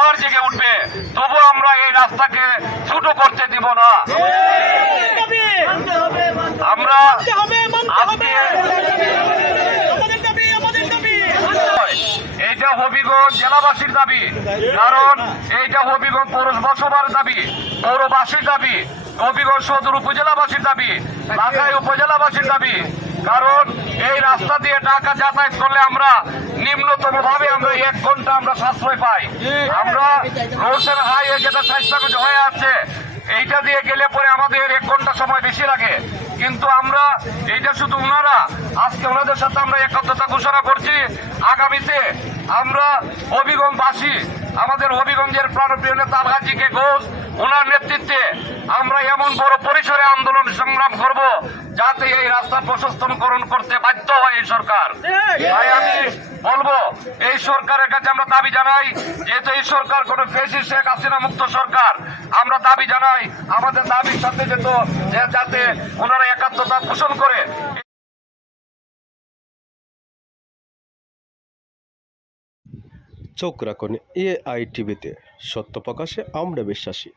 আবার জেগে উঠবে, তবু আমরা এই রাস্তাকে ছোট করতে দিব না। আমরা আজকে এইটা হবিগঞ্জ জেলাবাসীর দাবি, কারণ এইটা হবিগঞ্জ পৌরসভার দাবি, পৌরবাসীর দাবি, হবিগঞ্জ সদর উপজেলাবাসীর দাবি, ঢাকায় উপজেলাবাসীর দাবি। কারণ এই রাস্তা দিয়ে ঢাকা যাতায়াত করলে আমরা নিম্নতম ভাবে আমরা 1 ঘন্টা আমরা সাশ্রয় পাই। আমরা রোশন হাইওয়ে যেটা স্বাস্থ্যগঞ্জ হয়ে আছে, এইটা দিয়ে গেলে পরে আমাদের 1 ঘন্টা সময় বেশি লাগে। কিন্তু আমরা এইটা শুধু ওনারা আজকে ওনাদের সাথে আমরা একত্রতা ঘোষণা করছি। আগামীতে আমরা হবিগঞ্জবাসী, আমাদের হবিগঞ্জের প্রাণপ্রিয় নেতা আলহাজি কে ঘোষ, ওনার নেতৃত্বে আমরা এমন বড় পরিসরে আন্দোলন সংগ্রাম করব যাতে এই রাস্তা প্রশস্তকরণ করতে বাধ্য হয় এই সরকার। তাই আমি বলবো এই সরকারের কাছে আমরা দাবি জানাই, যেহেতু এই সরকার কোন ফ্যাসিস্ট শেখ হাসিনা মুক্ত সরকার, আমরা দাবি জানাই আমাদের দাবির সাথে যাতে ওনারা একাত্মতা পোষণ করে। চোখ রাখুন AI টিভিতে, সত্য প্রকাশে আমরা বিশ্বাসী।